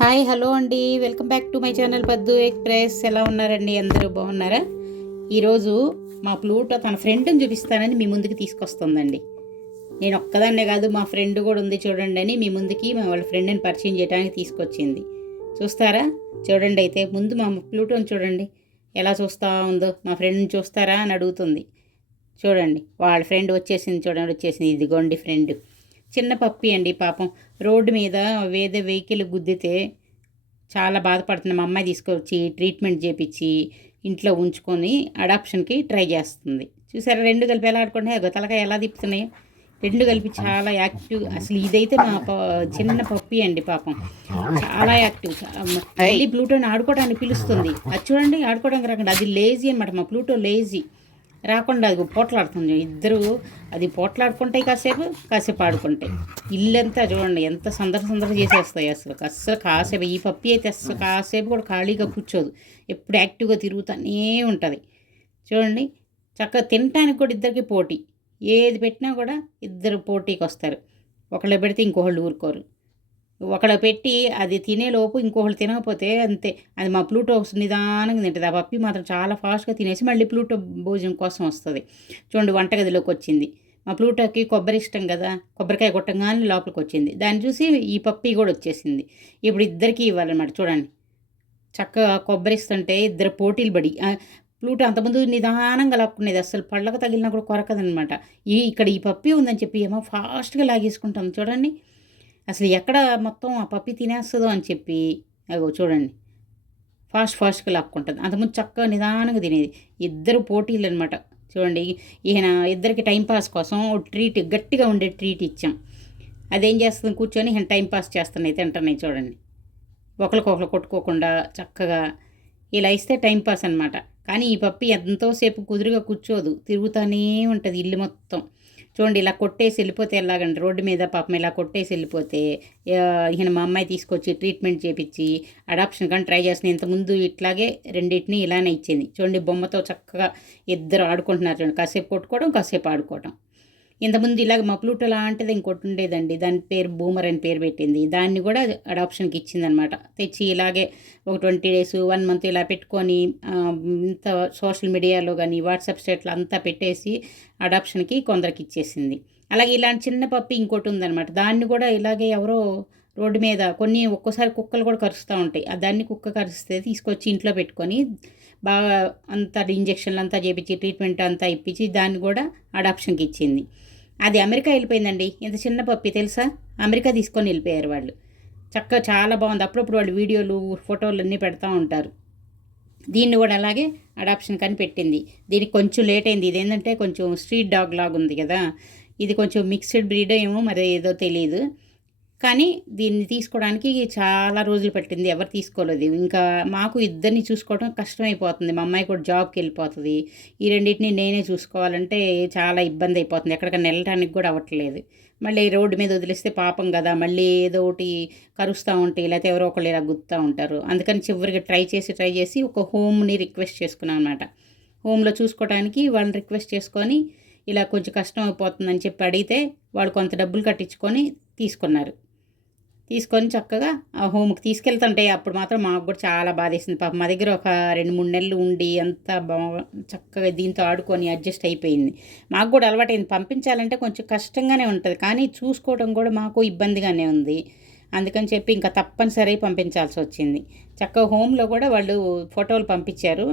Hi hello అండి, welcome back to my channel పద్దు express. ఎలా ఉన్నారండి? అందరూ బాగున్నారా? ఈరోజు మా ప్లూటో తన ఫ్రెండ్ని చూపిస్తానని మీ ముందుకు తీసుకొస్తుందండి. నేను ఒక్కదాన్నే కాదు, మా ఫ్రెండ్ కూడా ఉంది చూడండి అని మీ ముందుకి వాళ్ళ ఫ్రెండ్ని పరిచయం చేయడానికి తీసుకొచ్చింది. చూస్తారా? చూడండి. అయితే ముందు మా ప్లూటోని చూడండి ఎలా చూస్తూ ఉందో. మా ఫ్రెండ్ని చూస్తారా అని అడుగుతుంది. చూడండి, వాళ్ళ ఫ్రెండ్ వచ్చేసింది. చూడండి, వచ్చేసింది. ఇదిగోండి ఫ్రెండ్. చిన్న పప్పి అండి పాపం. రోడ్డు మీద వేరే వెహికల్ గుద్దితే చాలా బాధపడుతుంది. మా అమ్మాయి తీసుకొచ్చి ట్రీట్మెంట్ చేపించి ఇంట్లో ఉంచుకొని అడాప్షన్కి ట్రై చేస్తుంది. చూసారా, రెండు కలిపి ఎలా ఆడుకుంటున్నాయి, తలకాయ ఎలా తిప్పుతున్నాయి. రెండు కలిపి చాలా యాక్టివ్. అసలు ఇదైతే మా చిన్న పప్పి అండి పాపం, చాలా యాక్టివ్. మళ్ళీ ప్లూటోని ఆడుకోవడానికి పిలుస్తుంది. అది చూడండి, ఆడుకోవడానికి రాకుండా. అది లేజీ అనమాట. మా ప్లూటో లేజీ, రాకుండా అది పోట్లాడుతుంది. ఇద్దరు అది పోట్లాడుకుంటాయి, కాసేపు ఆడుకుంటాయి. ఇల్లంతా చూడండి ఎంత సందడి చేసేస్తాయి. అసలు కాసేపు ఈ పప్పి అయితే అసలు కాసేపు కూడా ఖాళీగా కూర్చోదు. ఎప్పుడు యాక్టివ్గా తిరుగుతూనే ఉంటుంది. చూడండి, చక్కగా తినటానికి కూడా ఇద్దరికి పోటీ. ఏది పెట్టినా కూడా ఇద్దరు పోటీకి వస్తారు. ఒకళ్ళు పెడితే ఇంకొకళ్ళు ఊరుకోరు. ఒకళ్ళు పెట్టి అది తినేలోపు ఇంకొకళ్ళు తినకపోతే అంతే. అది మా ప్లూటో నిదానంగా తింటుంది. ఆ పప్పి మాత్రం చాలా ఫాస్ట్గా తినేసి మళ్ళీ ప్లూటో భోజనం కోసం వస్తుంది. చూడండి, వంటగదిలోకి వచ్చింది. మా ప్లూటోకి కొబ్బరి ఇష్టం కదా, కొబ్బరికాయ కొట్టంగానే లోపలికి వచ్చింది. దాన్ని చూసి ఈ పప్పి కూడా వచ్చేసింది. ఇప్పుడు ఇద్దరికి ఇవ్వాలన్నమాట. చూడండి, చక్కగా కొబ్బరి ఇస్తుంటే ఇద్దరు పోటీలు పడి. ప్లూటో అంతకుముందు నిదానంగా లాక్కునేది, అసలు పళ్ళకు తగిలినా కూడా కొరకదనమాట. ఇక్కడ ఈ పప్పి ఉందని చెప్పి ఏమో ఫాస్ట్గా లాగేసుకుంటాం. చూడండి, అసలు ఎక్కడ మొత్తం ఆ పప్పి తినేస్తుందో అని చెప్పి అగో చూడండి, ఫాస్ట్గా లాక్కుంటుంది. అంతకుముందు చక్కగా నిదానంగా తినేది. ఇద్దరు పోటీలు అనమాట. చూడండి, ఈయన ఇద్దరికి టైంపాస్ కోసం ట్రీట్, గట్టిగా ఉండే ట్రీట్ ఇచ్చాం. అదేం చేస్తుంది, కూర్చొని ఈయన టైంపాస్ చేస్తున్నాయి, తింటున్నాయి. చూడండి, ఒకరికొకరు కొట్టుకోకుండా చక్కగా ఇలా ఇస్తే టైంపాస్ అనమాట. కానీ ఈ పప్పి ఎంతోసేపు కుదురుగా కూర్చోదు, తిరుగుతూనే ఉంటుంది ఇల్లు మొత్తం. చూడండి, ఇలా కొట్టేసి వెళ్ళిపోతే ఎలాగండి, రోడ్డు మీద పాపం ఇలా కొట్టేసి వెళ్ళిపోతే ఈయన మా అమ్మాయి తీసుకొచ్చి ట్రీట్మెంట్ చేపించి అడాప్షన్ కానీ ట్రై చేస్తుంది. ఇంతకుముందు ఇట్లాగే రెండింటిని ఇలానే ఇచ్చింది. చూడండి, బొమ్మతో చక్కగా ఇద్దరు ఆడుకుంటున్నారు. చూడండి, కాసేపు కొట్టుకోవడం, కాసేపు ఆడుకోవడం. ఇంతకుముందు ఇలాగ మా ప్లూటో లాంటిది ఇంకోటి ఉండేదండి, దాని పేరు బూమర్ అని పేరు పెట్టింది. దాన్ని కూడా అడాప్షన్కి ఇచ్చిందనమాట. తెచ్చి ఇలాగే ఒక 20 days 1 month ఇలా పెట్టుకొని ఇంత సోషల్ మీడియాలో కానీ వాట్సాప్ స్టేట్లో అంతా పెట్టేసి అడాప్షన్కి కొందరికి ఇచ్చేసింది. అలాగే ఇలాంటి చిన్న పప్పి ఇంకోటి ఉందనమాట. దాన్ని కూడా ఇలాగే ఎవరో రోడ్డు మీద ఒక్కోసారి కుక్కలు కూడా కరుస్తూ ఉంటాయి. దాన్ని కుక్క కరిస్తే తీసుకొచ్చి ఇంట్లో పెట్టుకొని బాగా అంతా ఇంజక్షన్లు అంతా చేపించి ట్రీట్మెంట్ అంతా ఇప్పించి దాన్ని కూడా అడాప్షన్కి ఇచ్చింది. అది అమెరికా వెళ్ళిపోయిందండి. ఇంత చిన్న పప్పి తెలుసా, అమెరికా తీసుకొని వెళ్ళిపోయారు వాళ్ళు. చక్కగా చాలా బాగుంది. అప్పుడప్పుడు వాళ్ళు వీడియోలు ఫోటోలు అన్నీ పెడతా ఉంటారు. దీన్ని కూడా అలాగే అడాప్షన్ కానీ పెట్టింది. దీనికి కొంచెం లేట్ అయింది. ఇదేంటంటే కొంచెం స్ట్రీట్ డాగ్ లాగా ఉంది కదా, ఇది కొంచెం మిక్స్డ్ బ్రీడ్ ఏమో మరి ఏదో తెలియదు. కానీ దీన్ని తీసుకోవడానికి చాలా రోజులు పట్టింది. ఎవరు తీసుకోలేదు. ఇంకా మాకు ఇద్దరిని చూసుకోవడం కష్టమైపోతుంది. మా అమ్మాయి కూడా జాబ్కి వెళ్ళిపోతుంది. ఈ రెండింటిని నేనే చూసుకోవాలంటే చాలా ఇబ్బంది అయిపోతుంది. ఎక్కడికైనా వెళ్ళటానికి కూడా అవ్వట్లేదు. మళ్ళీ రోడ్డు మీద వదిలేస్తే పాపం కదా, మళ్ళీ ఏదో ఒకటి కరుస్తూ ఉంటాయి, లేకపోతే ఎవరో ఒకళ్ళు ఇలా గుర్తూ ఉంటారు. అందుకని చివరికి ట్రై చేసి ఒక హోమ్ని రిక్వెస్ట్ చేసుకున్నాను అనమాట. హోమ్లో చూసుకోవడానికి వాళ్ళని రిక్వెస్ట్ చేసుకొని ఇలా కొంచెం కష్టం అయిపోతుందని చెప్పి అడిగితే వాళ్ళు కొంత డబ్బులు కట్టించుకొని తీసుకొని చక్కగా ఆ హోమ్కి తీసుకెళ్తుంటే అప్పుడు మాత్రం మాకు కూడా చాలా బాధేసింది. పాపం మా దగ్గర ఒక 2-3 నెలలు ఉండి అంతా చక్కగా దీంతో ఆడుకొని అడ్జస్ట్ అయిపోయింది. మాకు కూడా అలవాటైంది. పంపించాలంటే కొంచెం కష్టంగానే ఉంటుంది, కానీ చూసుకోవడం కూడా మాకు ఇబ్బందిగానే ఉంది. అందుకని చెప్పి ఇంకా తప్పనిసరి పంపించాల్సి వచ్చింది. చక్కగా హోమ్లో కూడా వాళ్ళు ఫోటోలు పంపించారు,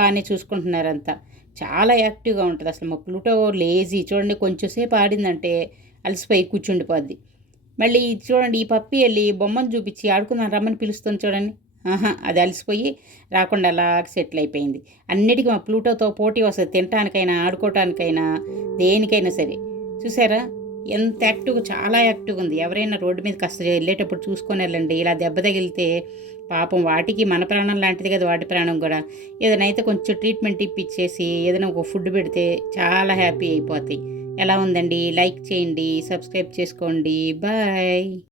బాగానే చూసుకుంటున్నారు అంతా. చాలా యాక్టివ్గా ఉంటుంది. అసలు మా ప్లూటో లేజీ. చూడండి, కొంచెంసేపు ఆడిందంటే అలసిపోయి కూర్చుండిపోద్ది. మళ్ళీ చూడండి, ఈ పప్పి వెళ్ళి బొమ్మను చూపించి ఆడుకుందాం రమ్మని పిలుస్తుంది. చూడండి, అది అలసిపోయి రాకుండా అలా సెటిల్ అయిపోయింది. అన్నిటికీ మా ప్లూటోతో పోటీ వస్తుంది, తినటానికైనా ఆడుకోవటానికైనా దేనికైనా సరే. చూసారా ఎంత యాక్టివ్గా, చాలా యాక్టివ్గా ఉంది. ఎవరైనా రోడ్డు మీద కాస్త వెళ్ళేటప్పుడు చూసుకొని వెళ్ళండి. ఇలా దెబ్బ తగిలితే పాపం వాటికి మన ప్రాణం లాంటిది కదా, వాటి ప్రాణం కూడా. ఏదైనా అయితే కొంచెం ట్రీట్మెంట్ ఇప్పించేసి ఏదైనా ఒక ఫుడ్ పెడితే చాలా హ్యాపీ అయిపోతాయి. ఎలా ఉందండి? లైక్ చేయండి, సబ్స్క్రైబ్ చేసుకోండి. బాయ్.